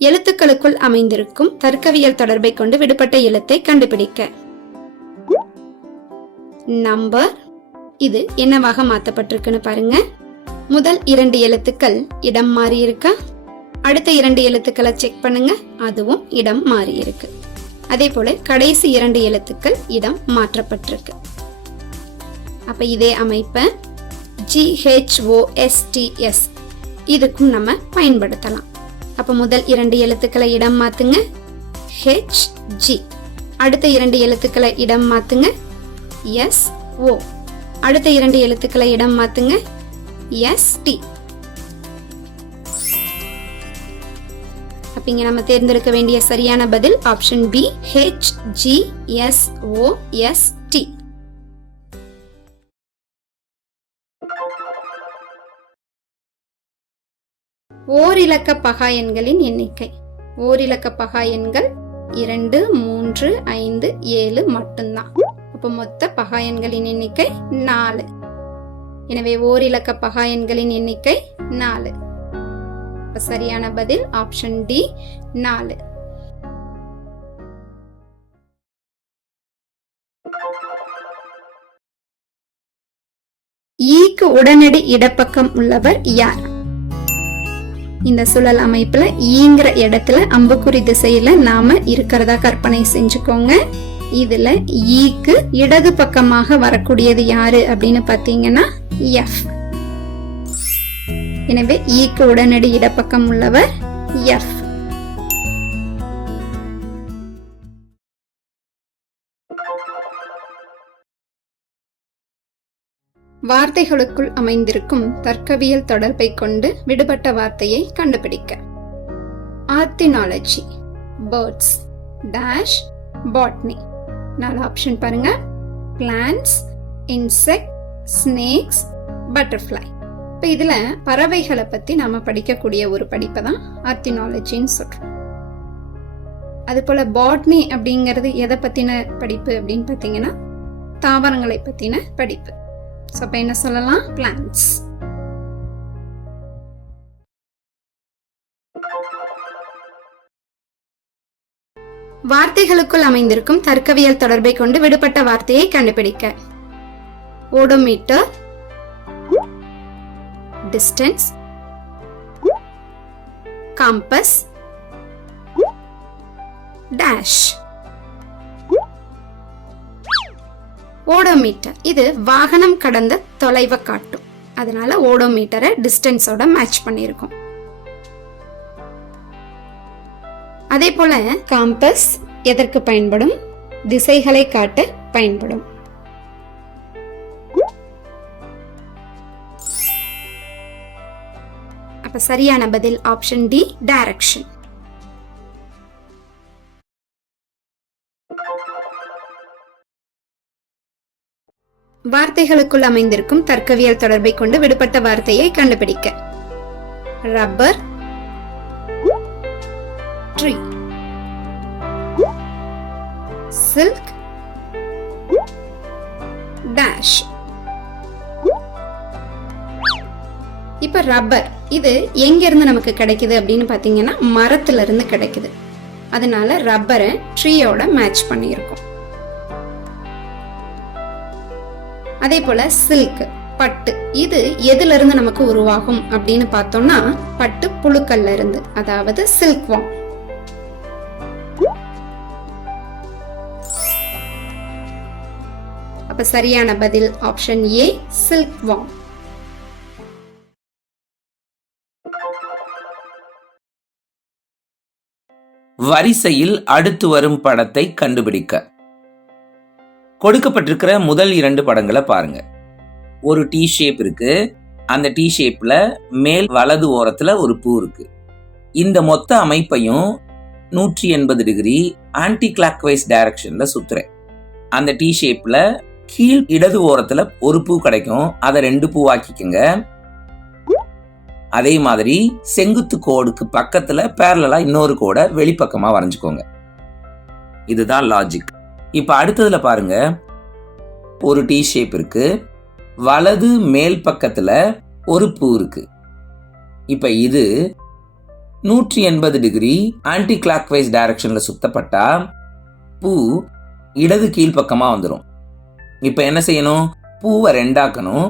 எழுத்துக்களுக்குள் அமைந்திருக்கும் தர்க்கவியல் தொடர்பை கொண்டு விடுபட்ட எழுத்தை கண்டுபிடிக்க. நம்பர் இது என்னவாக மாற்றப்பட்டிருக்குன்னு பாருங்க. முதல் 2 எழுத்துக்கள் இடம் மாறி இருக்கா? அடுத்த 2 எழுத்துக்களை செக் பண்ணுங்க, அதுவும் இடம் மாறி இருக்கு. அதே போல கடைசி 2 எழுத்துக்கள் இடம் மாற்றப்பட்டிருக்கு. அப்ப இதே அமைப்பை GHOSTS இதுக்கும் நம்ம பயன்படுத்தலாம். அப்ப முதல் 2 எழுத்துக்களை இடம் மாத்துங்க, HG. அடுத்த 2 எழுத்துக்களை இடம் மாத்துங்க, SO. அடுத்த 2 எழுத்துக்களை இடம் மாத்துங்க, ST. அப்ப இங்க நம்ம தேர்ந்தெடுக்க வேண்டிய சரியான பதில் ஆப்ஷன் B, HGSOST. ஓரிலக்க பகா எண்களின் எண்ணிக்கை. ஓரிலக்க பகா எண்கள் 2, 3, 5, 7 மட்டும்தான். அப்ப மொத்த பகா எண்களின் எண்ணிக்கை 4. எனவே ஓரிலக்க பகா எண்களின் எண்ணிக்கை 4. சரியான பதில் ஆப்ஷன் D, 4. ஈக்கு உடனடி இடப்பக்கம் உள்ளவர் யார்? இந்த சுழல் அமைப்புல ஈங்கிற இடத்துல அம்புக்குறி திசையில நாம இருக்கிறதா கற்பனை செஞ்சுக்கோங்க. இதுல ஈக்கு இடது பக்கமாக வரக்கூடியது யாரு அப்படின்னு பாத்தீங்கன்னா F. எனவே ஈக்கு உடனடி இடப்பக்கம் உள்ளவர் F. வார்த்தைகளுக்குள் அமைந்திருக்கும் தர்க்கவியல் தொடர்பை கொண்டு விடுபட்ட வார்த்தையை கண்டுபிடிக்க. ஆர்த்தினாலஜி, பேர்ட்ஸ், டேஷ், பாட்னி. 4 ஆப்ஷன் பாருங்க. Plants, insect, snakes, butterfly. இப்ப இதுல பறவைகளை பத்தி நாம படிக்கக்கூடிய ஒரு படிப்பை தான் ஆர்த்தினாலஜின்னு சொல்றோம். அது போல பாட்னி அப்படிங்கிறது எதை பத்தின படிப்பு அப்படின்னு பாத்தீங்கன்னா தாவரங்களை பத்தின படிப்பு. அப்ப என்ன சொல்லலாம்? பிளான்ட்ஸ். வார்த்தைகளுக்குள் அமைந்திருக்கும் தர்க்கவியல் தொடர்பை கொண்டு விடுபட்ட வார்த்தையை கண்டுபிடிக்க. Odometer, distance, compass, dash. Odometer இது வாகனம் கடந்த தொலைவை காட்டும். அதனால ஓடோமீட்டரை டிஸ்டன்ஸோட மேட்ச் பண்ணியிருக்கோம். அதே போல காம்பஸ் எதற்கு பயன்படும்? திசைகளை காட்ட பயன்படும். அப்ப சரியான பதில் ஆப்ஷன் D, டைரக்ஷன். வார்த்தைகளுக்குள் அமைந்திருக்கும் தர்க்கவியல் தொடர்பை கொண்டு விடுபட்ட வார்த்தையை கண்டுபிடிக்க. Rubber, tree, silk, dash. இப்ப ரப்பர் இது எங்க இருந்து நமக்கு கிடைக்குது அப்படின்னு பாத்தீங்கன்னா மரத்துல இருந்து கிடைக்குது. அதனால ரப்பரை ட்ரீயோட மேட்ச் பண்ணியிருக்கோம். அதே போல சில்க், பட்டு, இது எதுல இருந்து நமக்கு உருவாகும் அப்படின்னு பார்த்தோம்னா பட்டு புழுக்கள்ல இருந்து, அதாவது சில்க் வார்ம். அப்ப சரியான பதில் ஆப்ஷன் A, சில்க் வார்ம். வரிசையில் அடுத்து வரும் படத்தை கண்டுபிடிக்க. கொடுக்கப்பட்டிருக்கிற முதல் 2 படங்களை பாருங்க. ஒரு டி ஷேப் இருக்கு. அந்த டி ஷேப்ல மேல் வலது ஓரத்துல ஒரு பூ இருக்கு. இந்த மொத்த அமைப்பையும் 180 டிகிரி ஆன்டி கிளாக் வைஸ் டைரக்ஷன்ல சுத்துறேன். அந்த டி ஷேப்ல கீழ் இடது ஓரத்துல ஒரு பூ கிடைக்கும். அதை 2 பூவாக்கிக்கங்க. அதே மாதிரி செங்குத்து கோடுக்கு பக்கத்துல பேரலா இன்னொரு கோடை வெளிப்பக்கமா வரைஞ்சுக்கோங்க. இதுதான் லாஜிக். இப்ப அடுத்ததுல பாருங்க, ஒரு டி ஷேப் இருக்கு. வலது மேல் பக்கத்துல ஒரு பூ இருக்கு. இப்ப இது 180 டிகிரி ஆன்டி கிளாக் வைஸ் டைரக்ஷன்ல சுத்தப்பட்டா பூ இடது கீழ்ப்பக்கமா வந்துடும். இப்ப என்ன செய்யணும்? பூவை ரெண்டாக்கணும்.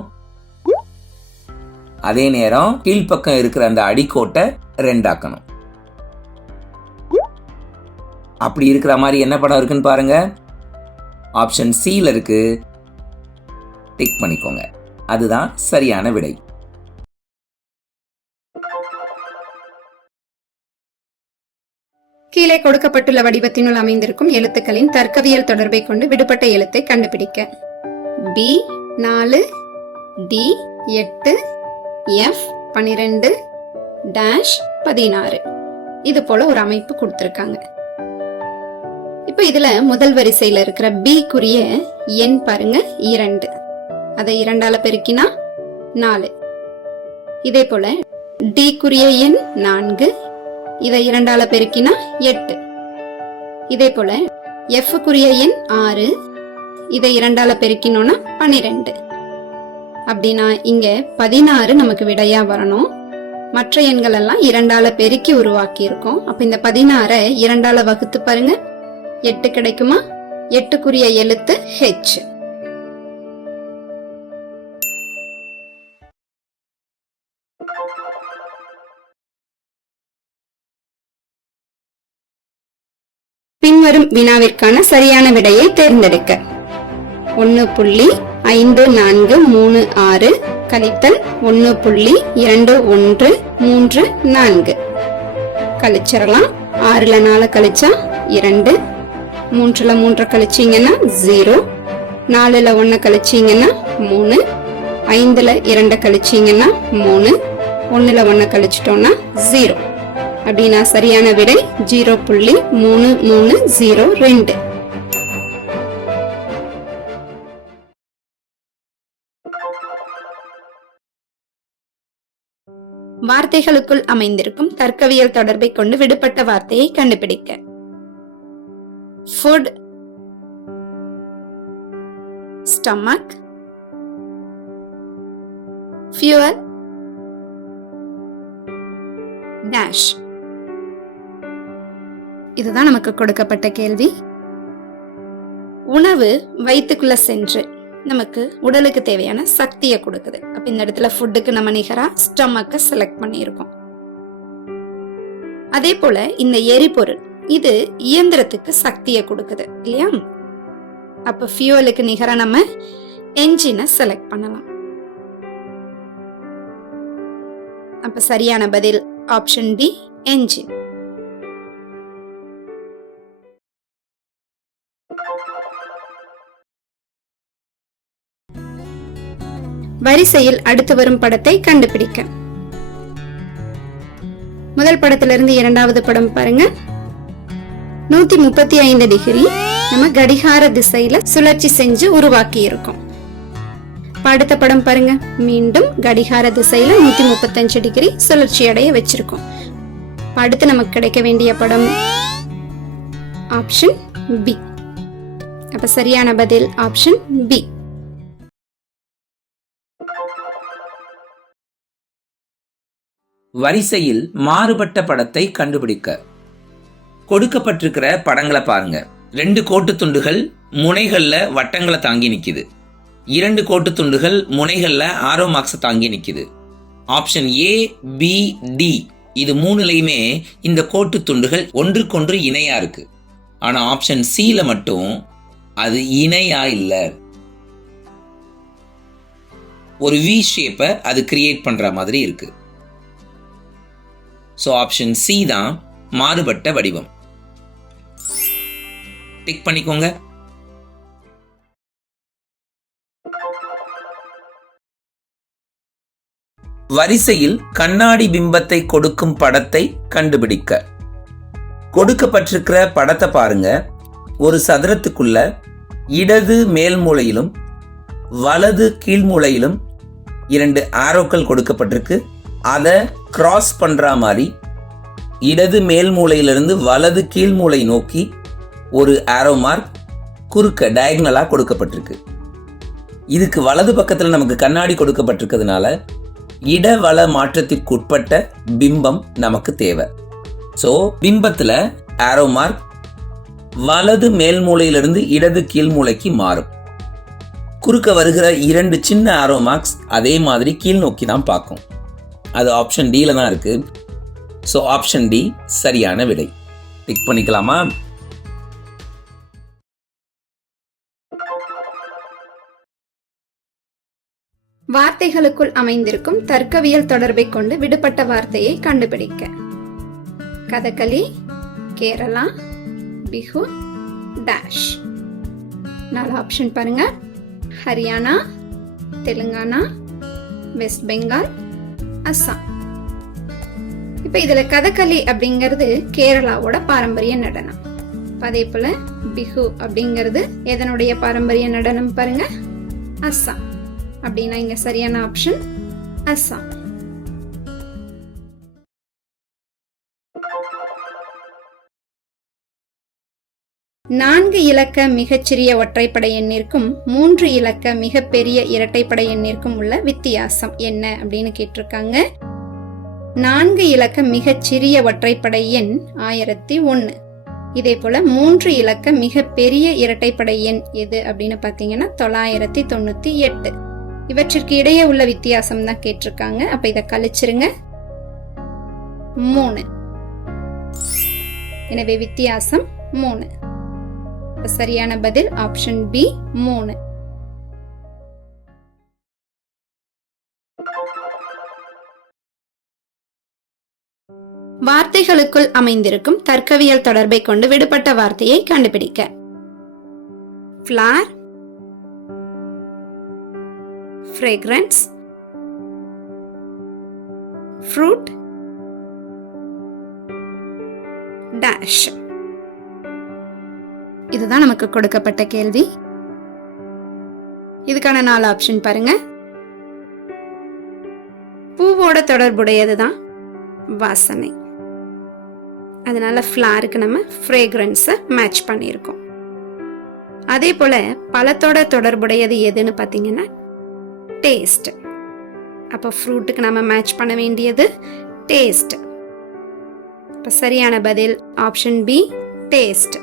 அதே நேரம் கீழ்ப்பக்கம் இருக்கிற அந்த அடிக்கோட்டை ரெண்டாக்கணும். அப்படி இருக்கிற மாதிரி என்ன படம் இருக்குன்னு பாருங்க. ஆப்ஷன் சில இருக்கு. டிக் பண்ணிக்கோங்க. அதுதான் சரியான விடை. கீழே கொடுக்கப்பட்டுள்ள வடிவத்தினுள் அமைந்திருக்கும் எழுத்துக்களின் தர்க்கவியல் தொடர்பை கொண்டு விடுபட்ட எழுத்தை கண்டுபிடிக்க. B 4, D 8, F 12, dash 16. இது போல ஒரு அமைப்பு கொடுத்திருக்காங்க. இப்ப இதுல முதல் வரிசையில இருக்கிற பி குறிய எண் பாருங்க 2. அதை 2ஆல பெருக்கினா 4. இதே போல டி குறிய எண் 4. இதை 2ஆல பெருக்கினா 8. இதே போல எஃப் குறிய எண் 6. இதை 2ஆல பெருக்கினோம்னா 12. அப்படின்னா இங்க 16 நமக்கு விடையா வரணும். மற்ற எண்கள் எல்லாம் 2ஆல பெருக்கி உருவாக்கி இருக்கோம். அப்ப இந்த 16 2ஆல வகுத்து பாருங்க, 8 கிடைக்குமா? 8க்குரிய எழுத்து ஹெச். பின்வரும் வினாவிற்கான சரியான விடையை தேர்ந்தெடுக்க. 1.5436 கழித்தல் 1.2134 கழிச்சிடலாம். 6ல 4 கழிச்சா 2, 3ல 3 கழிச்சீங்கன்னா 0, 4ல 1 கழிச்சீங்கன்னா 3, 5ல 2 கழிச்சீங்கன்னா 3, 1ல 1 கழிச்சிட்டோம்னா 0. அப்படின்னா சரியான விடை 0.3302. வார்த்தைகளுக்குள் அமைந்திருக்கும் தர்க்கவியல் தொடர்பை கொண்டு விடுபட்ட வார்த்தையை கண்டுபிடிக்க. Food, stomach, fuel, dash. இதுதான் நமக்கு கொடுக்கப்பட்ட கேள்வி. உணவு வயிற்றுக்குள்ள சென்று நமக்கு உடலுக்கு தேவையான சக்தியை கொடுக்குது. அப்ப இந்த இடத்துல ஃபுட்டுக்கு நம்ம நிகரா ஸ்டமக்க செலக்ட் பண்ணியிருக்கோம். அதே போல இந்த எரிபொருள் இது இயந்திரத்துக்கு சக்தியை கொடுக்குது இல்லையா? அப்ப ஃபியூவலுக்கு நிகரா நம்ம என்ஜினை செலக்ட் பண்ணலாம். அப்ப சரியான பதில் ஆப்ஷன் டி, என்ஜின். வரிசையில் அடுத்து வரும் படத்தை கண்டுபிடிக்க. முதல் படத்திலிருந்து இரண்டாவது படம் பாருங்க. 135 டிகிரி நம்ம கடிகார திசையில சுழற்சி செஞ்சு உருவாக்கி இருக்கோம். அடுத்த படம் பாருங்க. மீண்டும் கடிகார திசையில 135 டிகிரி சுழற்சி அடைய வச்சிருக்கோம். அடுத்து நமக்கு கிடைக்க வேண்டிய படம் ஆப்ஷன் பி. அப்ப சரியான பதில் ஆப்ஷன் பி. வரிசையில் மாறுபட்ட படத்தை கண்டுபிடிக்க. கொடுக்கப்பட்டிருக்கிற படங்களை பாருங்க. 2 கோட்டு துண்டுகள் முனைகள்ல வட்டங்களை தாங்கி நிக்குது. 2 கோட்டு துண்டுகள் முனைகள்ல ஆரோ மார்க்ஸை தாங்கி நிக்குது. ஆப்ஷன் ஏ, பி, டி இது 3லையுமே இந்த கோட்டு துண்டுகள் ஒன்றுக்கொன்று இணையா இருக்கு. ஆனா ஆப்ஷன் சில மட்டும் அது இணையா இல்ல. ஒரு வி ஷேப்பை அது கிரியேட் பண்ற மாதிரி இருக்கு. ஸோ ஆப்ஷன் சி தான் மாறுபட்ட வடிவம். டிக் பண்ணிக்கோங்க. வரிசையில் கண்ணாடி பிம்பத்தை கொடுக்கும் படத்தை கண்டுபிடிக்க. கொடுக்கப்பட்டிருக்கிற படத்தை பாருங்க. ஒரு சதுரத்துக்குள்ள இடது மேல் மூலையிலும் வலது கீழ் மூலையிலும் 2 ஆரோக்கள் கொடுக்கப்பட்டிருக்கு. அதை கிராஸ் பண்ற மாதிரி இடது மேல் மூலையிலிருந்து வலது கீழ் மூலை நோக்கி ஒரு ஆரோ மார்க் குறுக்க டயகனலா கொடுக்கப்பட்டிருக்கு. இதுக்கு வலது பக்கத்தில் நமக்கு கண்ணாடி கொடுக்கப்பட்டிருக்கிறதுனால இடவள மாற்றத்திற்கு உட்பட்ட பிம்பம் நமக்கு தேவை. ஸோ பிம்பத்துல ஆரோ மார்க் வலது மேல் மூலையிலிருந்து இடது கீழ் மூலைக்கு மாறும். குறுக்க வருகிற 2 சின்ன ஆரோ மார்க்ஸ் அதே மாதிரி கீழ் நோக்கி தான் பார்க்கும். அது ஆப்ஷன் டில தான் இருக்கு. ஸோ ஆப்ஷன் டி சரியான விடை. டிக் பண்ணிக்கலாமா? வார்த்தைகளுக்குள் அமைந்திருக்கும் தர்க்கவியல் தொடர்பை கொண்டு விடுபட்ட வார்த்தையை கண்டுபிடிக்க. கதகளி, கேரளா, பிஹு, டேஷ். 4 ஆப்ஷன் பாருங்க. ஹரியானா, தெலுங்கானா, வெஸ்ட் பெங்கால், அஸ்ஸாம். இப்ப இதுல கதகளி அப்படிங்கிறது கேரளாவோட பாரம்பரிய நடனம். அதே போல பிஹு அப்படிங்கிறது எதனுடைய பாரம்பரிய நடனம் பாருங்க, அஸ்ஸாம். அப்படின்னா இங்க சரியான ஆப்ஷன் அஸ்ஸாம். நான்கு இலக்க மிகச்சிறிய ஒற்றைப்படை எண்ணிற்கும் 3 இலக்க மிகப்பெரிய இரட்டைப்படை எண்ணிற்கும் உள்ள வித்தியாசம் என்ன அப்படின்னு கேட்டிருக்காங்க. 4 இலக்க மிகச்சிறிய ஒற்றைப்படை எண் 1001. இதே போல 3 இலக்க மிகப்பெரிய இரட்டைப்படை எண் எது அப்படின்னு பாத்தீங்கன்னா 998. இவற்றிற்கு இடையே உள்ள வித்தியாசம் தான் கேட்டிருக்காங்க. அப்ப இத கழிச்சிருங்க. 3. எனவே வித்தியாசம் 3. சரியான பதில் ஆப்ஷன் பி 3. வார்த்தைகளுக்குள் அமைந்திருக்கும் தர்க்கவியல் தொடர்பை கொண்டு விடுபட்ட வார்த்தையை கண்டுபிடிக்க. Flower, fragrance, fruit, dash. இதுதான் நமக்கு கொடுக்கப்பட்ட கேள்வி. இதுக்கான 4 ஆப்ஷன் பாருங்க. பூவோட தொடர்புடையதுதான் வாசனை. அதனால ஃப்ளாருக்கு நம்ம ஃப்ரேக்ரன்ஸை மேட்ச் பண்ணியிருக்கோம். அதே போல பழத்தோட தொடர்புடையது எதுன்னு பார்த்தீங்கன்னா டேஸ்ட். அப்போ ஃப்ரூட்டுக்கு நம்ம மேட்ச் பண்ண வேண்டியது டேஸ்ட். இப்போ சரியான பதில் ஆப்ஷன் பி டேஸ்ட்.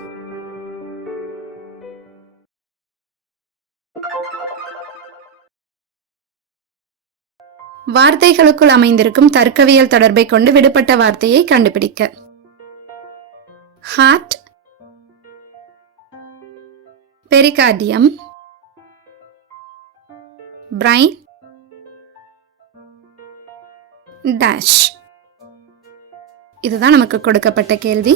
வார்த்தைகளுக்குள் அமைந்திருக்கும் தர்க்கவியல் தொடர்பை கொண்டு விடுபட்ட வார்த்தையை கண்டுபிடிக்க. Heart, pericardium, brain, dash. இதுதான் நமக்கு கொடுக்கப்பட்ட கேள்வி.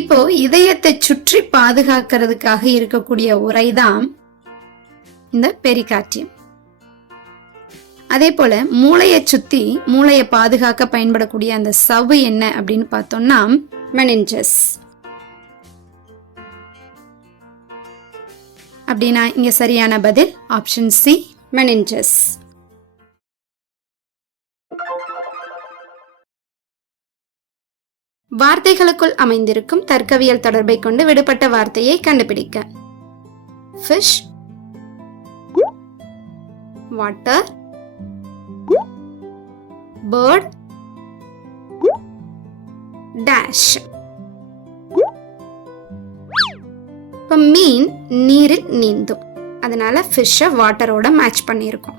இப்போ இதயத்தை சுற்றி பாதுகாக்கிறதுக்காக இருக்கக்கூடிய உரைதான் இந்த பெரிகார்டியம். அதே போல மூளையை சுத்தி மூளையை பாதுகாக்க பயன்படக்கூடிய அந்த சவ்வு என்ன அப்படின்னு பார்த்தோம்னா மெனிஞ்சஸ். அப்படின்னா இங்க சரியான பதில் ஆப்ஷன் சி மெனிஞ்சஸ். வார்த்தைகளுக்குள் அமைந்திருக்கும் தர்க்கவியல் தொடர்பை கொண்டு விடுபட்ட வார்த்தையை கண்டுபிடிக்க. Fish, water, bird, dash. இப்ப மீன் நீரில் நீந்தும். அதனால ஃபிஷ்ஷை வாட்டரோட மேட்ச் பண்ணியிருக்கோம்.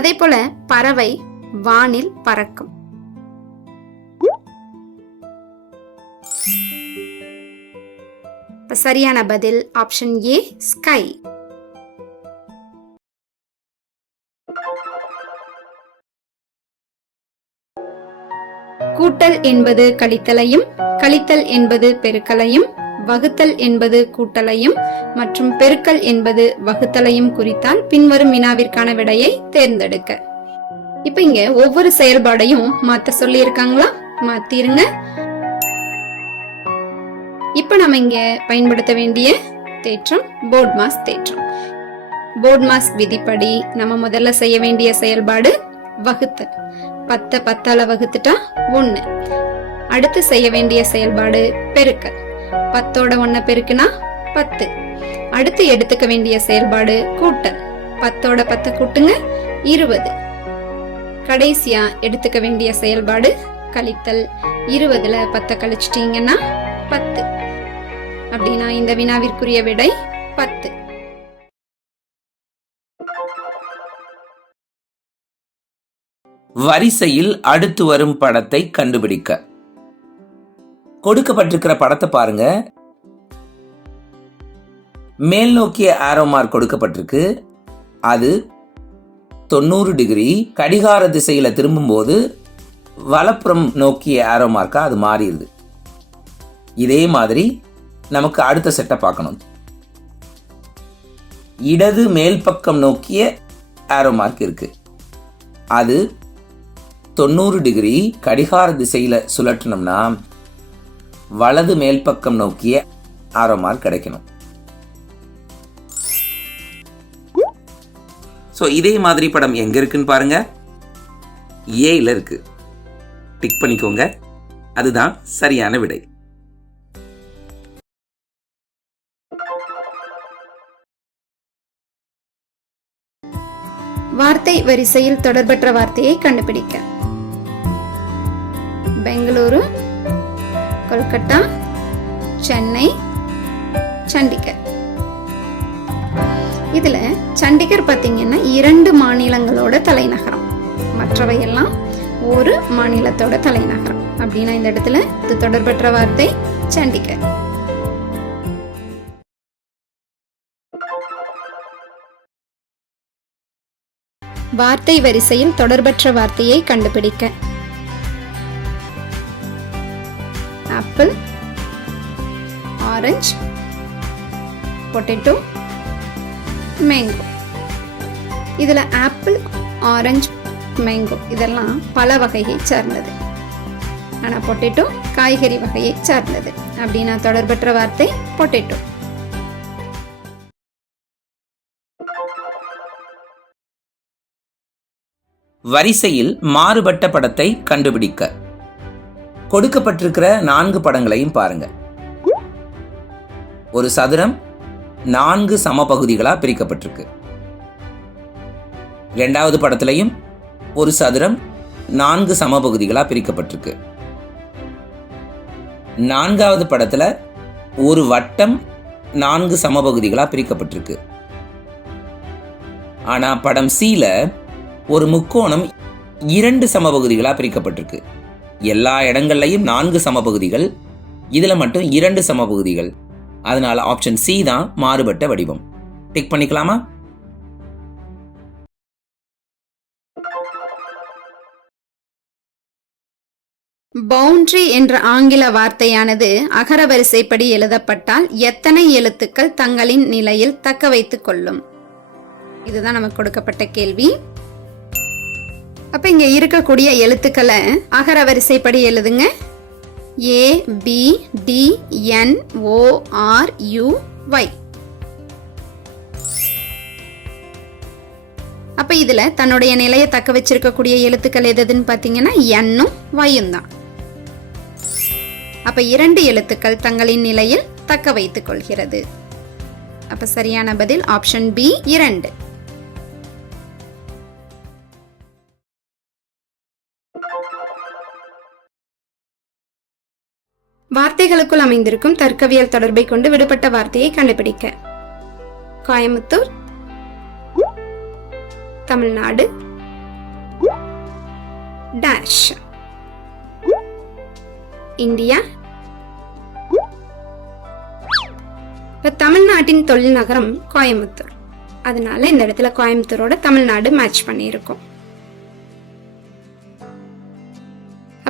அதே போல பறவை வானில் பறக்கும். சரியான பதில் ஆப்ஷன் ஏ ஸ்கை. கூட்டல் என்பது கழித்தலையும், கழித்தல் என்பது பெருக்கலையும், வகுத்தல் என்பது கூட்டலையும் மற்றும் பெருக்கல் என்பது வகுத்தலையும் குறித்தால் பின்வரும் வினாவிற்கான விடையை தேர்ந்தெடுக்க. இப்ப இங்க ஒவ்வொரு செயல்பாடையும் மாத்த சொல்லி இருக்காங்களா? மாத்திருங்க. இப்ப நம்ம இங்க பயன்படுத்த வேண்டிய தேற்றம் போட்மாஸ் தேற்றம். போட்மாஸ் விதிப்படி நம்ம முதல்ல செய்ய வேண்டிய செயல்பாடு வகுத்தல். 10 10ஆல வகுத்துட்டா 1. அடுத்து செய்ய வேண்டிய செயல்பாடு பெருக்கல். 10ஓட 1 பெருக்குனா 10. அடுத்து எடுத்துக்க வேண்டிய செயல்பாடு கூட்டல். 10ஓட 10 கூட்டுங்க 20. கடைசியா எடுத்துக்க வேண்டிய செயல்பாடு கழித்தல். 20ல 10 கழிச்சிட்டீங்கன்னா 10. அப்படின்னா இந்த வினாவிற்குரிய விடை 10. வரிசையில் அடுத்து வரும் படத்தை கண்டுபிடிக்க. கொடுக்கப்பட்டிருக்கிற படத்தை பாருங்க. மேல் நோக்கிய ஆரோ மார்க் கொடுக்கப்பட்டிருக்கு. அது 90 டிகிரி கடிகார திசையில திரும்பும் போது வலப்புறம் நோக்கிய ஆரோ மார்க்கா அது மாறிடுது. இதே மாதிரி நமக்கு அடுத்த செட்டை பார்க்கணும். இடது மேல் பக்கம் நோக்கிய ஆரோ மார்க் இருக்கு. அது 90 டிகிரி கடிகார திசையில சுழற்றினோம்னா வலது மேல் பக்கம் நோக்கிய ஆரோ மார்க் கிடைக்கணும். ஸோ இதே மாதிரி படம் எங்க இருக்குன்னு பாருங்க. ஏல இருக்கு. டிக் பண்ணிக்கோங்க. அதுதான் சரியான விடை. வார்த்தை வரிசையில் தொடர்பற்ற வார்த்தையை கண்டுபிடிக்க. பெங்களூரு, கொல்கத்தா, சென்னை, சண்டிகர். இதுல சண்டிகர் பாத்தீங்கன்னா 2 மாநிலங்களோட தலைநகரம், மற்றவையெல்லாம் ஒரு மாநிலத்தோட தலைநகரம். அப்படின்னா இந்த இடத்துல இது தொடர்பற்ற வார்த்தை சண்டிகர். வார்த்தை வரிசையில் தொடர்பற்ற வார்த்தையை கண்டுபிடிக்க. Apple, orange, potato, mango. இதுல ஆப்பிள், ஆரஞ்சு, மேங்கோ இதெல்லாம் பல வகையை சார்ந்தது. ஆனா பொட்டேட்டோ காய்கறி வகையை சார்ந்தது. அப்படின்னா தொடர்பற்ற வார்த்தை பொட்டேட்டோ. வரிசையில் மாறுபட்ட படத்தை கண்டுபிடிக்க. கொடுக்கப்பட்டிருக்கிற 4 படங்களையும் பாருங்க. ஒரு சதுரம் 4 சமபகுதிகளா பிரிக்கப்பட்டிருக்கு. 2வது படத்திலையும் ஒரு சதுரம் 4 சமபகுதிகளா பிரிக்கப்பட்டிருக்கு. 4வது படத்துல ஒரு வட்டம் 4 சமபகுதிகளா பிரிக்கப்பட்டிருக்கு. ஆனா படம் சில ஒரு முக்கோணம் 2 சமபகுதிகளா பிரிக்கப்பட்டிருக்கு. எல்லா இடங்கள்லையும் 4 சமபகுதிகள், இதுல மட்டும் 2 சமபகுதிகள். அதனால ஆப்ஷன் சி தான் மாறுபட்ட வடிவம். டிக் பண்ணிக்கலாமா? பவுண்டரி என்ற ஆங்கில வார்த்தையானது அகர வரிசைப்படி எழுதப்பட்டால் எத்தனை எழுத்துக்கள் தங்களின் நிலையில் தக்க வைத்துக் கொள்ளும்? இதுதான் நமக்கு கொடுக்கப்பட்ட கேள்வி. அப்ப இங்க இருக்கக்கூடிய எழுத்துக்களை அகர வரிசைப்படி எழுதுங்க. A, B, D, N, O, R, U, Y. அப்ப இதுல தன்னுடைய நிலையை தக்க வச்சிருக்கக்கூடிய எழுத்துக்கள் எதுன்னு பாத்தீங்கன்னா N-ம் Y-ம் தான். அப்ப 2 எழுத்துக்கள் தங்களின் நிலையில் தக்க வைத்துக் கொள்கிறது. அப்ப சரியான பதில் ஆப்ஷன் பி 2. வார்த்தைகளுக்குள் அமைந்திருக்கும் தர்க்கவியல் தொடர்பை கொண்டு விடுபட்ட வார்த்தையை கண்டுபிடிக்க. Coimbatore, Tamil Nadu, dash, India. இப்ப தமிழ்நாட்டின் தொழில் நகரம் கோயம்புத்தூர். அதனால இந்த இடத்துல கோயம்புத்தூரோட தமிழ்நாடு மேட்ச் பண்ணியிருக்கோம்.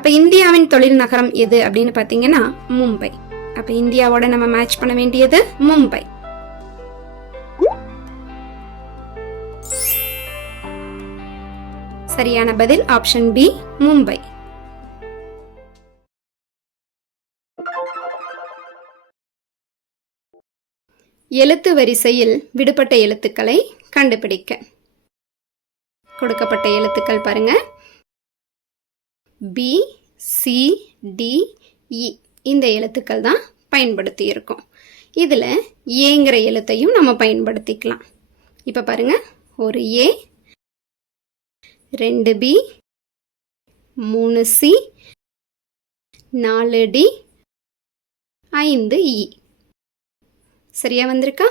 அப்ப இந்தியாவின் தொழில் நகரம் எது அப்படின்னு பாத்தீங்கன்னா மும்பை. அப்ப இந்தியாவோட நம்ம மேட்ச் பண்ண வேண்டியது மும்பை. சரியான பதில் ஆப்ஷன் பி மும்பை. எழுத்து வரிசையில் விடுபட்ட எழுத்துக்களை கண்டுபிடிக்க. கொடுக்கப்பட்ட எழுத்துக்கள் பாருங்க. பி, சி, டி, இ இந்த எழுத்துக்கள் தான் பயன்படுத்தி இருக்கோம். இதுல ஏங்கிற எழுத்தையும் நம்ம பயன்படுத்திக்கலாம். இப்ப பாருங்க, ஒரு ஏ, 2 பி, 3C 4D 5E. சரியா வந்திருக்கா?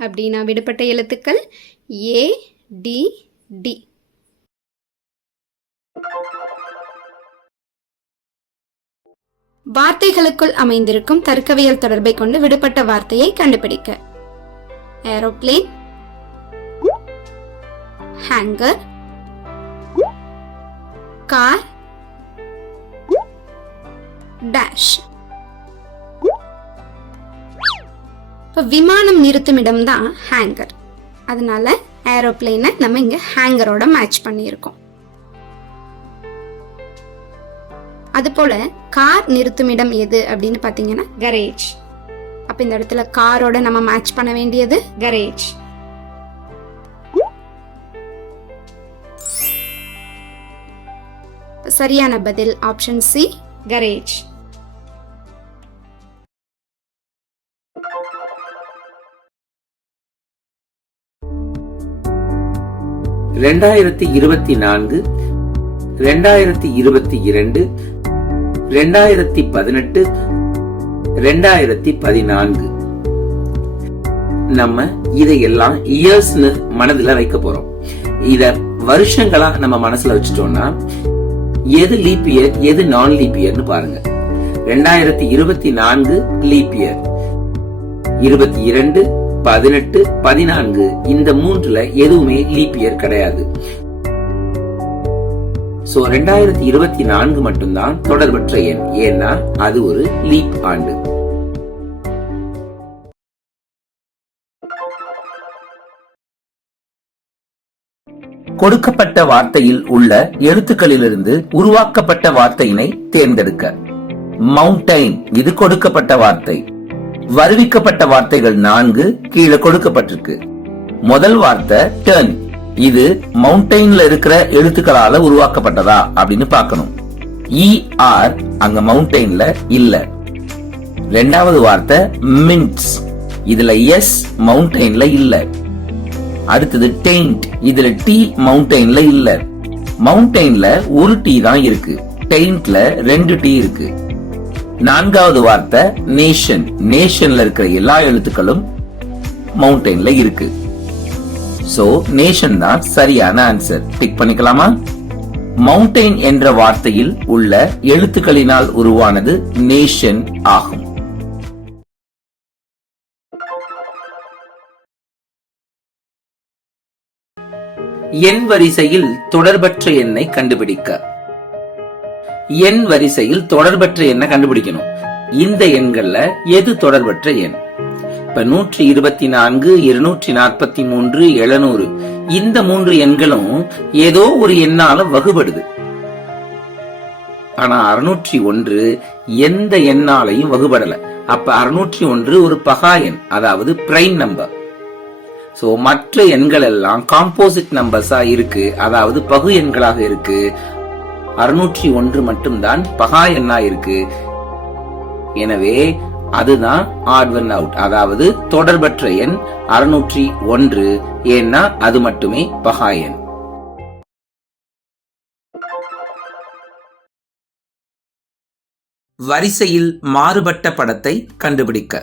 அப்படின்னா விடுபட்ட எழுத்துக்கள் ADD. வார்த்தைகளுக்குள் அமைந்திருக்கும் தர்க்கவியல் தொடர்பை கொண்டு விடுபட்ட வார்த்தையை கண்டுபிடிக்க. Aeroplane, hanger, car, dash. இப்போ விமானம் நிறுத்தும் இடம் தான் ஹேங்கர். அதனால ஏரோப்ளேனை நம்ம இங்க ஹேங்கரோட மேட்ச் பண்ணியிருக்கோம். அதுபோல கார் நிறுத்தும் இடம் எது அப்படின்னு பார்த்தீங்கன்னா கரேஜ். அப்ப இந்த இடத்துல காரோட நம்ம மேட்ச் பண்ண வேண்டியது கரேஜ். சரியான பதில் ஆப்ஷன் சி, கரேஜ். ரெண்டாயிரத்தி 2024, 2022, 2018, 2014 நம்ம இதையெல்லாம் இயர்ஸ்னு மனதுல வைக்க போறோம். இத வருஷங்களா நம்ம மனசுல வச்சுட்டோம்னா எது லீப் இயர் எது நான் லீப் இயர்னு பாருங்க. 2024 லீப் இயர், 22, 18, 14 இந்த மூன்றுல எதுவுமே லீப் இயர் கிடையாது. சோ 2024 மட்டும்தான் தொடர்பற்ற எண். ஏன்னா அது ஒரு லீப் ஆண்டு. கொடுக்கப்பட்ட வார்த்தையில் உள்ள எழுத்துக்களிலிருந்து உருவாக்கப்பட்ட வார்த்தையினை தேர்ந்தெடுக்க. மவுண்டைன் இது கொடுக்கப்பட்ட வார்த்தை. வருவிக்கப்பட்ட வார்த்தைகள் 4 கீழே கொடுக்கப்பட்டிருக்கு. முதல் வார்த்தை டர்ன். இது மவுண்டைன்ல இருக்கிற எழுத்துக்களால உருவாக்கப்பட்டதா அப்படின்னு பார்க்கணும். ER அங்க மவுண்டைன்ல இல்ல. ரெண்டாவது வார்த்தை மின்ட்ஸ். இதுல S மவுண்டைன்ல இல்ல. அடுத்தது டெயிண்ட். இதுல T மவுண்டைன்ல இல்ல. மவுண்டைன்ல ஒரு T தான் இருக்கு. டெயிண்ட்ல 2 T இருக்கு. நான்காவது வார்த்தை நேஷன். நேஷன்ல இருக்கிற எல்லா எழுத்துக்களும் மவுண்டைன்ல இருக்கு. சோ நேஷன் தான் சரியான ஆன்சர். டிக் பண்ணிக்கலாமா? மவுண்டைன் என்ற வார்த்தையில் உள்ள எழுத்துக்களினால் உருவானது நேஷன் ஆகும். எண் வரிசையில் தொடர்பற்ற எண்ணை கண்டுபிடிக்க. எண் வரிசையில் தொடர்பற்ற எண்ணை கண்டுபிடிக்கணும். இந்த எண்கள்ல எது தொடர்பற்ற எண்? இப்ப 124, 243, 700 இந்த 3 எண்களும் ஏதோ ஒரு எண்ணால வகுபடுது. ஆனா 601 எந்த எண்ணாலையும் வகுபடல. அப்ப 601 ஒரு பகா எண், அதாவது பிரைம் நம்பர். சோ மற்ற எண்கள் எல்லாம் காம்போசிட் நம்பர்ஸா இருக்கு, அதாவது பகு எண்களாக இருக்கு. 601 மட்டும்தான் பகா எண்ணா இருக்கு. எனவே அதுதான் ஆட் ஒன் அவுட், அதாவது தொடர்பற்ற எண் 601. ஏன்னா அது மட்டுமே பகா எண். வரிசையில் மாறுபட்ட படத்தை கண்டுபிடிக்க.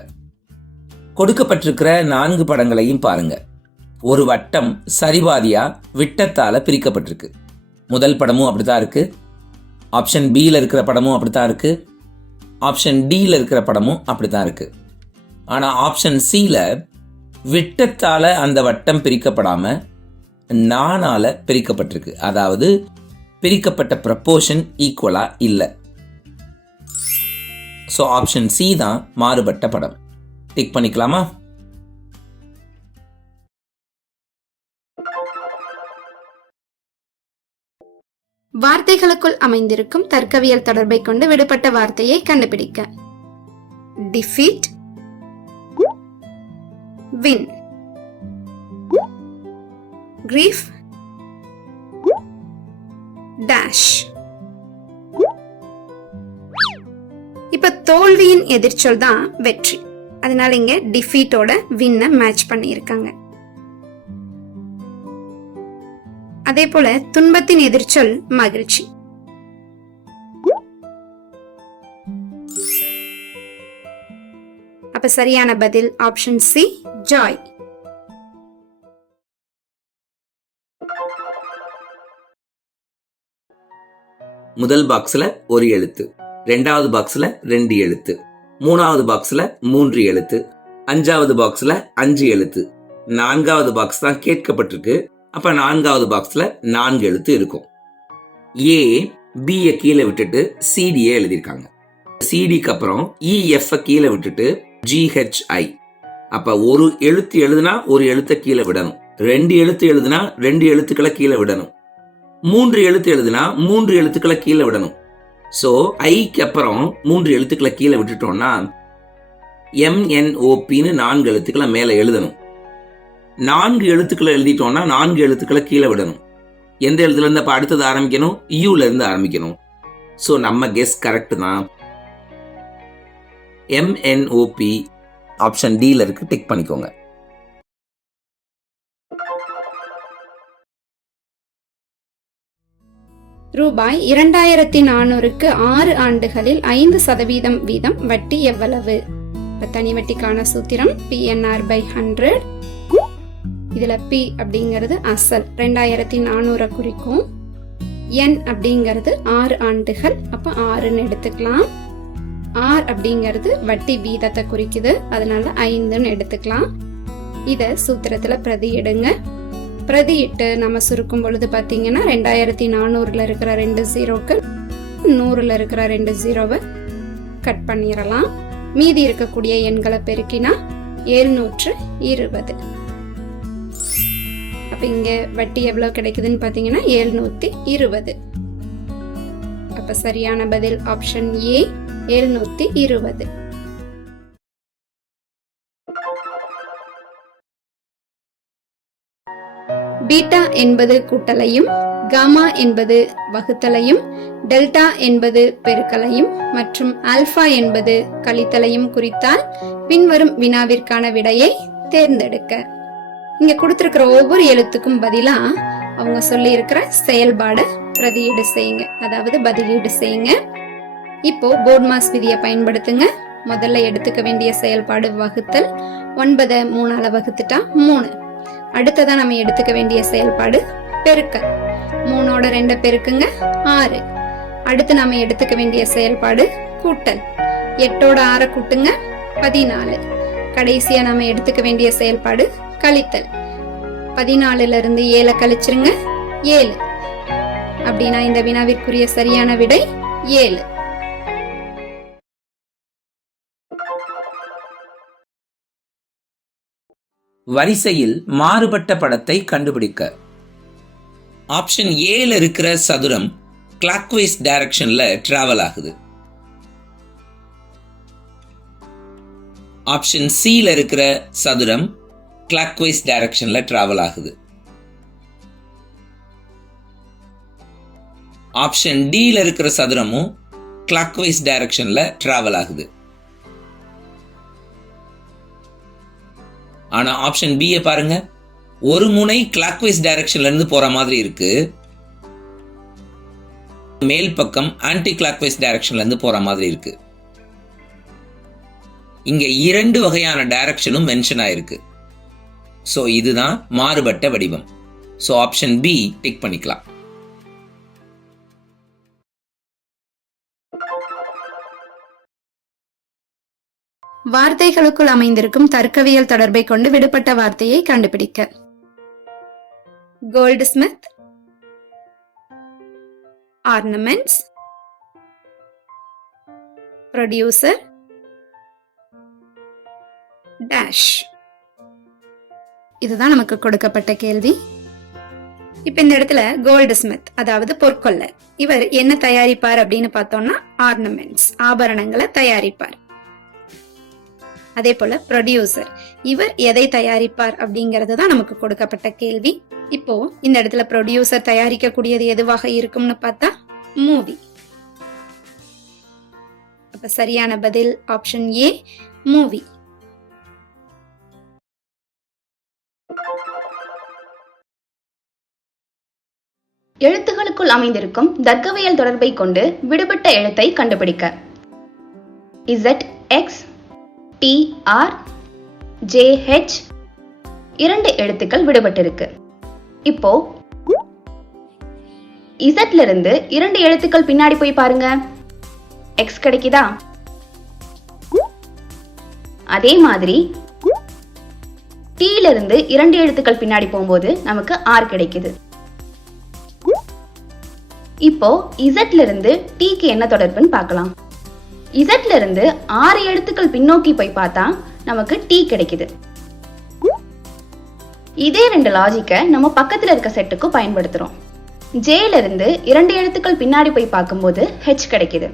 கொடுக்கப்பட்டிருக்கிற 4 படங்களையும் பாருங்க. ஒரு வட்டம் சரிபாதியா விட்டத்தால பிரிக்கப்பட்டிருக்கு. முதல் படமும் அப்படித்தான் இருக்கு. ஆப்ஷன் பில இருக்கிற படமும் அப்படித்தான் இருக்கு. ஆப்ஷன் டில இருக்கிற படமும் அப்படித்தான் இருக்கு. ஆனா ஆப்ஷன் சில விட்டத்தால அந்த வட்டம் பிரிக்கப்படாம நானால பிரிக்கப்பட்டிருக்கு. அதாவது பிரிக்கப்பட்ட ப்ரப்போர்ஷன் ஈக்குவலா இல்ல. சோ ஆப்ஷன் சி தான் மாறுபட்ட படம். டிக் பண்ணிக்கலாமா? வார்த்தைகளுக்குள் அமைந்திருக்கும் தர்க்கவியல் தொடர்பை கொண்டு விடுபட்ட வார்த்தையை கண்டுபிடிக்க. Defeat, win, grief, dash. இப்ப தோல்வியின் எதிர்ச்சொல் தான் வெற்றி. அதனால இங்க டிஃபீட்டோட வின்னை மேட்ச் பண்ணியிருக்காங்க. அதே போல துன்பத்தின் எதிர்ச்சொல் மகிழ்ச்சி. அப்ப சரியான பதில் ஆப்ஷன் சி, ஜாய். முதல் பாக்ஸ்ல ஒரு எழுத்து, ரெண்டாவது பாக்ஸ்ல 2 எழுத்து, மூணாவது பாக்ஸ்ல 3 எழுத்து, அஞ்சாவது பாக்ஸ்ல 5 எழுத்து, நான்காவது பாக்ஸ் தான் கேட்கப்பட்டிருக்கு. அப்ப நான்காவது பாக்ஸ்ல 4 எழுத்து இருக்கும். ஏ பி கீழே விட்டுட்டு சிடியை எழுதியிருக்காங்க. சிடிக்கு அப்புறம் இஎஃப் கீழே விட்டுட்டு ஜிஹெச்ஐ. அப்ப ஒரு எழுத்து எழுதுனா ஒரு எழுத்தை கீழே விடணும், 2 எழுத்து எழுதுனா 2 எழுத்துக்களை கீழே விடணும், 3 எழுத்து எழுதுனா 3 எழுத்துக்களை கீழே விடணும். ஸோ ஐக்கு அப்புறம் 3 எழுத்துக்களை கீழே விட்டுட்டோம்னா MNOPன்னு 4 எழுத்துக்களை மேலே எழுதணும். 4 எழுத்துக்களை எழுதிட்டோம்னா 4 எழுத்துக்களை கீழே விடணும். எந்த எழுத்துல இருந்து அப்ப அடுத்தது ஆரம்பிக்கணும்? யூல இருந்து ஆரம்பிக்கணும். ஸோ நம்ம கெஸ் கரெக்ட் தான். MNOP ஆப்ஷன் டில இருக்கு, டிக் பண்ணிக்கோங்க. ரூபாய் 2400க்கு 6 ஆண்டுகளில் 5% வீதம் வட்டி எவ்வளவு? தனி வட்டிக்கான சூத்திரம் PNR/100. இதுல P அப்படிங்கிறது அசல் 2400 குறிக்கும், N அப்படிங்கிறது 6 ஆண்டுகள், அப்ப 6ன்னு எடுத்துக்கலாம். R அப்படிங்கிறது வட்டி வீதத்தை குறிக்குது, அதனால 5ன்னு எடுத்துக்கலாம். இத சூத்திரத்துல பிரதியிடுங்க. பிரதியிட்டு நம்ம சுருக்கும் பொழுது பாத்தீங்கன்னா 2400ல இருக்கிற 2 ஜீரோக்கு 100ல இருக்கிற 2 ஜீரோவை கட் பண்ணிடலாம். மீதி இருக்கக்கூடிய எண்களை பெருக்கினா 720. அப்ப இங்க வட்டி எவ்வளவு கிடைக்குதுன்னு பாத்தீங்கன்னா 720. அப்ப சரியான பதில் ஆப்ஷன் ஏ, 720. பீட்டா என்பது கூட்டலையும், காமா என்பது வகுத்தலையும், டெல்டா என்பது பெருக்கலையும் மற்றும் ஆல்பா என்பது கழித்தலையும் குறித்தால் பின்வரும் வினாவிற்கான விடையை தேர்ந்தெடுக்க. இங்க கொடுத்திருக்கிற ஒவ்வொரு எழுத்துக்கும் பதிலா அவங்க சொல்லி இருக்கிற செயல்பாடு பிரதியீடு செய்யுங்க, அதாவது பதிலீடு செய்யுங்க. இப்போ போர்ட்மாஸ் விதியை பயன்படுத்துங்க. முதல்ல எடுத்துக்க வேண்டிய செயல்பாடு வகுத்தல். 9 3ஆல வகுத்துட்டா 3. அடுத்ததான் நம்ம எடுத்துக்க வேண்டிய செயல்பாடு பெருக்கல். 3ஓட 2 பெருக்குங்க 6. அடுத்து நாம எடுத்துக்க வேண்டிய செயல்பாடு கூட்டல். 8ஓட 6 கூட்டுங்க 14. கடைசியா நாம எடுத்துக்க வேண்டிய செயல்பாடு கழித்தல். 14ல இருந்து 7 கழிச்சிருங்க 7. அப்படின்னா இந்த வினாவிற்குரிய சரியான விடை 7. வரிசையில் மாறுபட்ட படத்தை கண்டுபிடிக்க. ஆப்ஷன் ஏல இருக்கிற சதுரம் கிளாக்வைஸ் டைரக்ஷன்ல டிராவல் ஆகுது. ஆப்ஷன் சில இருக்கிற சதுரம் கிளாக்வைஸ் டைரக்ஷன்ல டிராவல் ஆகுது. ஆப்ஷன் டில இருக்கிற சதுரமும் கிளாக்வைஸ் டைரக்ஷன்ல டிராவல் ஆகுது. ஆனா ஆப்ஷன் பி பாருங்க, ஒரு முனை கிளாக்வைஸ் டைரக்ஷன்ல இருந்து போற மாதிரி இருக்கு, மேல் பக்கம் ஆன்டி கிளாக்வைஸ் டைரக்ஷன்ல இருந்து போற மாதிரி இருக்கு. இங்க 2 வகையான டைரக்ஷனும் மென்ஷன் ஆயிருக்கு. சோ இதுதான் மாறுபட்ட வடிவம். சோ ஆப்ஷன் பி டிக் பண்ணிக்கலாம். வார்த்தைகளுக்குள் அமைந்திருக்கும் தர்க்கவியல் தொடர்பை கொண்டு விடுபட்ட வார்த்தையை கண்டுபிடிக்க. Goldsmith, ornaments, producer, dash. இதுதான் நமக்கு கொடுக்கப்பட்ட கேள்வி. இப்ப இந்த இடத்துல கோல்ட்ஸ்மித் அதாவது பொற்கொல்லர், இவர் என்ன தயாரிப்பார் அப்படின்னு பார்த்தோம்னா ஆர்னமெண்ட்ஸ், ஆபரணங்களை தயாரிப்பார். அதே போல ப்ரொடியூசர், இவர் எதை தயாரிப்பார் அப்படிங்கிறது தான் நமக்கு கொடுக்கப்பட்ட கேள்வி. இப்போ இந்த இடத்துல ப்ரொடியூசர் தயாரிக்கக்கூடியது எதுவாக இருக்கும்னு பார்த்தா மூவி. அப்ப சரியான பதில் ஆப்ஷன் ஏ, மூவி. எழுத்துகளுக்குள் அமைந்திருக்கும் தர்க்கவியல் தொடர்பை கொண்டு விடுபட்ட எழுத்தை கண்டுபிடிக்க. Z X TR JH 2 எழுத்துக்கள் விடுபட்டிருக்கு. இப்போ Z இருந்து 2 எழுத்துக்கள் பின்னாடி போய் பாருங்க. X கிடைக்குதா? அதே மாதிரி T இருந்து 2 எழுத்துக்கள் பின்னாடி போகும்போது நமக்கு R கிடைக்குது. இப்போ Z இருந்து Tக்கு என்ன தொடர்புன்னு பார்க்கலாம். Z இருந்து 6 எழுத்துக்கள் பின்னோக்கி போய் பார்த்தா நமக்கு T கிடைக்குது. இதே 2 லாஜிக்கை நம்ம பக்கத்துல இருக்க செட்டுக்கு பயன்படுத்துறோம். J இருந்து 2 எழுத்துக்கள் பின்னாடி போய் பார்க்கும்போது H கிடைக்குது.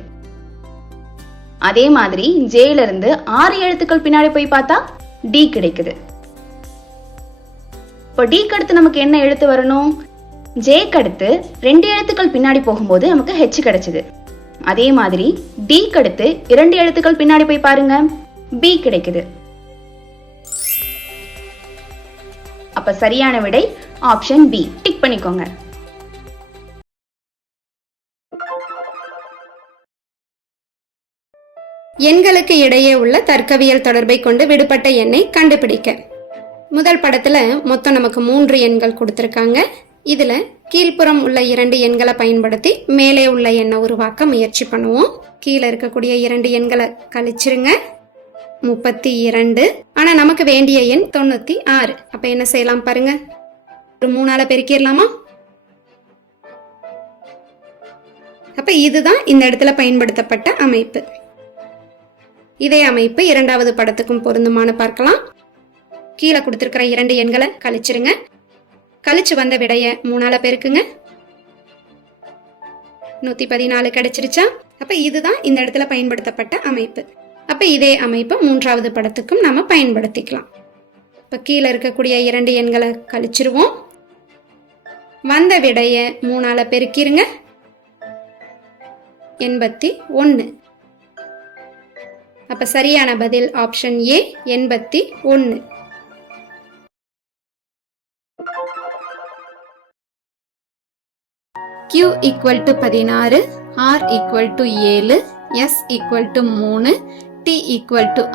அதே மாதிரி J இருந்து 6 எழுத்துக்கள் பின்னாடி போய் பார்த்தா D கிடைக்குது. இப்போ D அடுத்து நமக்கு என்ன எழுத்து வரணும்? J அடுத்து 2 எழுத்துக்கள் பின்னாடி போகும்போது நமக்கு H கிடைச்சது. அதே மாதிரி D அடுத்து 2 எழுத்துக்கள் பின்னாடி போய் பாருங்க, B கிடைக்குது. அப்ப சரியான விடை ஆப்ஷன் B. டிக் பண்ணிக்கோங்க. எண்களுக்கு இடையே உள்ள தர்க்கவியல் தொடர்பை கொண்டு விடுபட்ட எண்ணை கண்டுபிடிக்க. முதல் படத்துல மொத்தம் நமக்கு 3 எண்கள் கொடுத்திருக்காங்க. இதுல கீழ்ப்புறம் உள்ள 2 எண்களை பயன்படுத்தி மேலே உள்ள எண்ணை உருவாக்க முயற்சி பண்ணுவோம். கீழே இருக்கக்கூடிய 2 எண்களை கழிச்சிருங்க. 32. ஆனா நமக்கு வேண்டிய எண் 96. அப்ப என்ன செய்யலாம் பாருங்க, ஒரு 3ஆல பெருக்கிடலாமா? அப்ப இதுதான் இந்த இடத்துல பயன்படுத்தப்பட்ட அமைப்பு. இதே அமைப்பு இரண்டாவது படத்துக்கும் பொருந்துமானு பார்க்கலாம். கீழே கொடுத்திருக்கிற 2 எண்களை கழிச்சிருங்க. கழிச்சு வந்த விடைய 3ஆல பெருக்குங்க. 114 கிடைச்சிருச்சா? அப்ப இதுதான் இந்த இடத்துல பயன்படுத்தப்பட்ட அமைப்பு. அப்ப இதே அமைப்பு மூன்றாவது படத்துக்கும் நாம பயன்படுத்திக்கலாம். இப்ப கீழே இருக்கக்கூடிய 2 எண்களை கழிச்சிருவோம். வந்த விடைய 3ஆல பெருக்கிருங்க. 81. அப்ப சரியான பதில் option A, 81. Q = 16, R = 7, S = 3, T =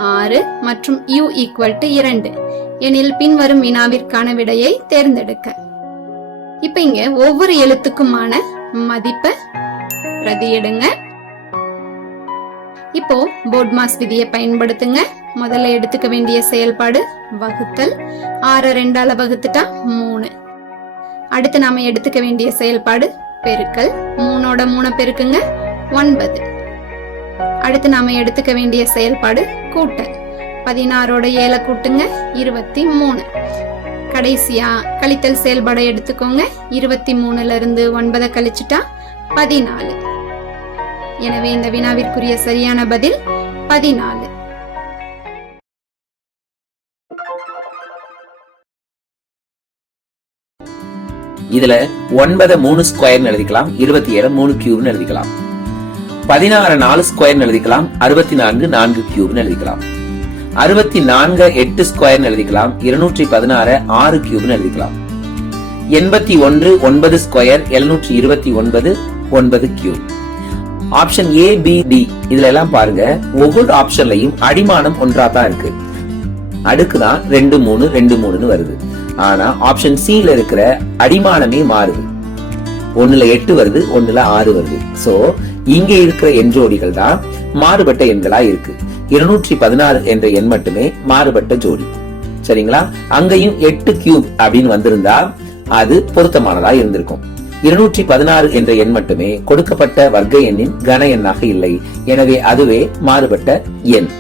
6 மற்றும் U = 2 எனில் பின்வரும் வினாவிற்கான விடையை தேர்ந்தெடுக்க. இப்ப இங்க ஒவ்வொரு எழுத்துக்குமான மதிப்பை பிரதியிடுங்க. இப்போ போட்மாஸ் விதியை பயன்படுத்துங்க. முதல்ல எடுத்துக்க வேண்டிய செயல்பாடு வகுத்தல். 6 2ஆல வகுத்துட்டா 3. அடுத்து நாம எடுத்துக்க வேண்டிய செயல்பாடு பெருக்கல். 3ஓட 3 பெருக்குங்க, 9. அடுத்து நாம எடுத்துக்க வேண்டிய செயல்பாடு கூட்டல். 16ஓட 7 கூட்டுங்க, 23. கடைசியா கழித்தல் செயல்பாடை எடுத்துக்கோங்க. 23ல இருந்து 9 கழிச்சுட்டா 14. எனவே இந்த வினாவிற்குரிய சரியான பதில் 14. இதுல 9 3 ஸ்கொயர்னு எழுதிக்கலாம், 27 3 கியூப்னு எழுதிக்கலாம். 16 4 ஸ்கொயர்னு எழுதிக்கலாம், 64 4 கியூப்னு எழுதிக்கலாம். 64 8 ஸ்கொயர்னு எழுதிக்கலாம், 216 6 கியூப்னு எழுதிக்கலாம். 81 9 square 729 9 cube. Option A, B, D இதுல எல்லாம் பாருங்க, ஒவ்வொரு ஆப்ஷன்லயும் அடிமானம் ஒன்றா தான் இருக்கு. அடுக்கு தான் 2 3 2 3ன்னு வருது. ஆனா ஆப்ஷன் C ல இருக்கிற அடிமானமே மாறுது. 1ல 8 வருது, 1ல 6 வருது. சோ இங்க இருக்கிற எண் ஜோடிகள் தான் மாறுபட்ட எண்களா இருக்கு. 216 என்ற எண் மட்டுமே மாறுபட்ட ஜோடி. சரிங்களா? அங்கேயும் 8 கியூப் அப்படின்னு வந்திருந்தா அது பொருத்தமானதா இருந்திருக்கும். 216 என்ற எண் மட்டுமே கொடுக்கப்பட்ட வர்க்க எண்ணின் கன எண்ணாக இல்லை. எனவே அதுவே மாறுபட்ட எண்.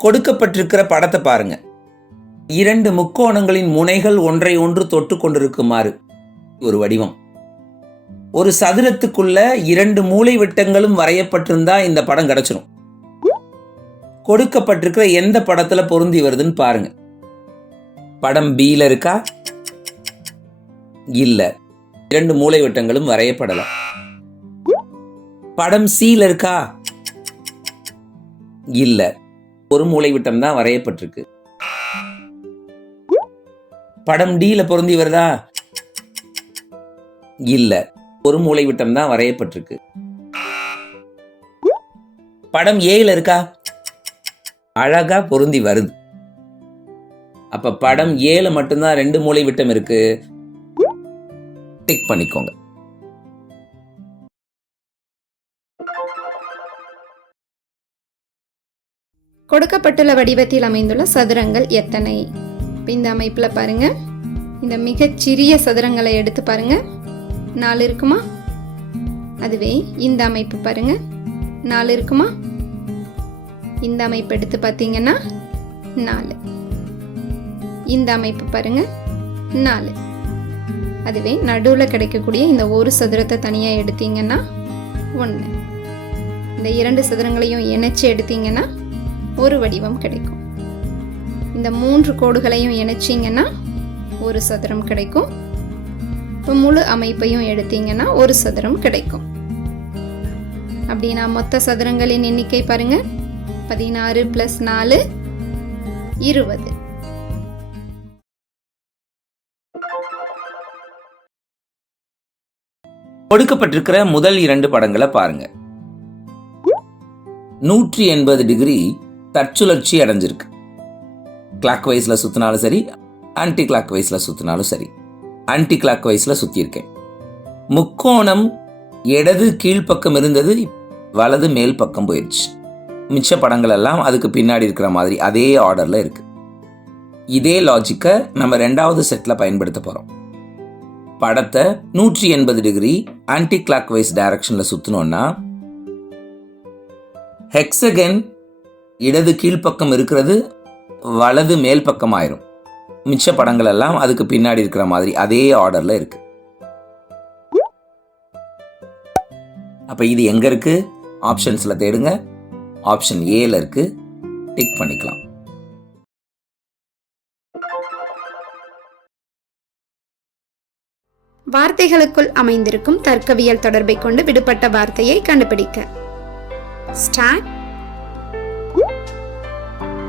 கொடுக்கப்பட்டிருக்கிற படத்தை பாருங்க. 2 முக்கோணங்களின் முனைகள் ஒன்றை ஒன்று தொட்டு கொண்டிருக்குமாறு ஒரு வடிவம். ஒரு சதுரத்துக்குள்ள 2 மூலை விட்டங்களும் வரையப்பட்டிருந்தா இந்த படம் கிடைச்சிரும். கொடுக்கப்பட்டிருக்கிற எந்த படத்துல பொருந்தி வருதுன்னு பாருங்க. படம் B ல இருக்கா? இல்ல, 2 மூலை விட்டங்களும் வரையப்படல. படம் C ல இருக்கா? இல்ல, ஒரு மூலை விட்டம் தான் வரையப்பட்டிருக்கு. படம் D ல பொருந்தி வருதா? இல்ல, ஒரு மூலை விட்டம் தான் வரையப்பட்டிருக்கு. படம் ஏல இருக்கா? அழகா பொருந்தி வருது. அப்ப படம் ஏல மட்டும்தான் 2 மூலை விட்டம் இருக்கு. டிக் பண்ணிக்கோங்க. கொடுக்கப்பட்டுள்ள வடிவத்தில் அமைந்துள்ள சதுரங்கள் எத்தனை? இந்த அமைப்பில் பாருங்க, இந்த மிகச்சிறிய சதுரங்களை எடுத்து பாருங்க, 4 இருக்குமா? அதுவே இந்த அமைப்பு பாருங்க, 4 இருக்குமா? இந்த அமைப்பு எடுத்து பார்த்தீங்கன்னா 4. இந்த அமைப்பு பாருங்க 4. அதுவே நடுவில் கிடைக்கக்கூடிய இந்த ஒரு சதுரத்தை தனியாக எடுத்தீங்கன்னா 1. இந்த 2 சதுரங்களையும் இணைச்சு எடுத்தீங்கன்னா ஒரு வடிவம் கிடைக்கும். இந்த 3 கோடுகளையும் இணைச்சிங்கன்னா ஒரு சதுரம் கிடைக்கும். இப்போ முழு அமைப்பையும் எடுத்தீங்கன்னா ஒரு சதுரம் கிடைக்கும். அப்படின்னா மொத்த சதுரங்களின் எண்ணிக்கை பாருங்க, 16 + 4 20. கொடுக்கப்பட்டிருக்கிற முதல் 2 படங்களை பாருங்க. 180 டிகிரி தற்சுழற்சி அடைஞ்சிருக்கு. கிளாக் வைஸ்ல சுத்தினாலும் சரி, ஆன்டி கிளாக் வைஸ்ல சுத்தினாலும் சரி. ஆன்டி கிளாக் வைஸ்ல சுத்தி இருக்கேன். முக்கோணம் இடது கீழ்ப்பக்கம் இருந்தது, வலது மேல் பக்கம் போயிடுச்சு. மிச்ச படங்கள் எல்லாம் அதுக்கு பின்னாடி இருக்கிற மாதிரி அதே ஆர்டர்ல இருக்கு. இதே லாஜிக்கை நம்ம 2வது செட்ல பயன்படுத்த போறோம். படத்தை 180 டிகிரி ஆன்டி கிளாக் வைஸ் டைரக்ஷன்ல சுத்தினோம்னா ஹெக்ஸகன் இடது கீழ்ப்பக்கம் இருக்கிறது வலது மேல் பக்கம் ஆயிரும். மிச்ச படங்கள் எல்லாம் அதுக்கு பின்னாடி இருக்கிற மாதிரி அதே ஆர்டர்ல இருக்கு. அப்ப இது எங்க இருக்கு? ஆப்ஷன்ஸ்ல தேடுங்க. ஆப்ஷன் ஏல இருக்கு. டிக் பண்ணிக்கலாம். வார்த்தைகளுக்குள் அமைந்திருக்கும் தர்க்கவியல் தொடர்பை கொண்டு விடுபட்ட வார்த்தையை கண்டுபிடிக்க. Start,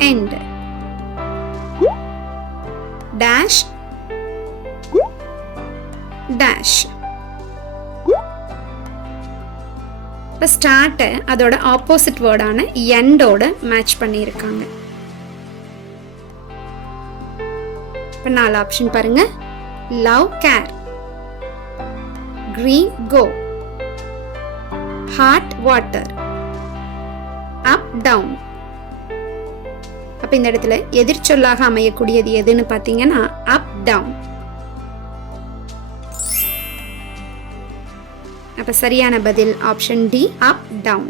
end, dash, dash. இப்போ ஸ்டார்ட்டை அதோட ஆப்போசிட் வேர்டான எண்டோட மேட்ச் பண்ணியிருக்காங்க. இப்போ 4 ஆப்ஷன் பாருங்க. Love, care. Green, go. Heart, water. Up, down. அப்ப இந்த இடத்துல எதிர்ச்சொல்லாக அமையக்கூடியது எதுன்னு பார்த்தீங்கன்னா அப், டவுன். அப்ப சரியான பதில் ஆப்ஷன் டி, அப், டவுன்.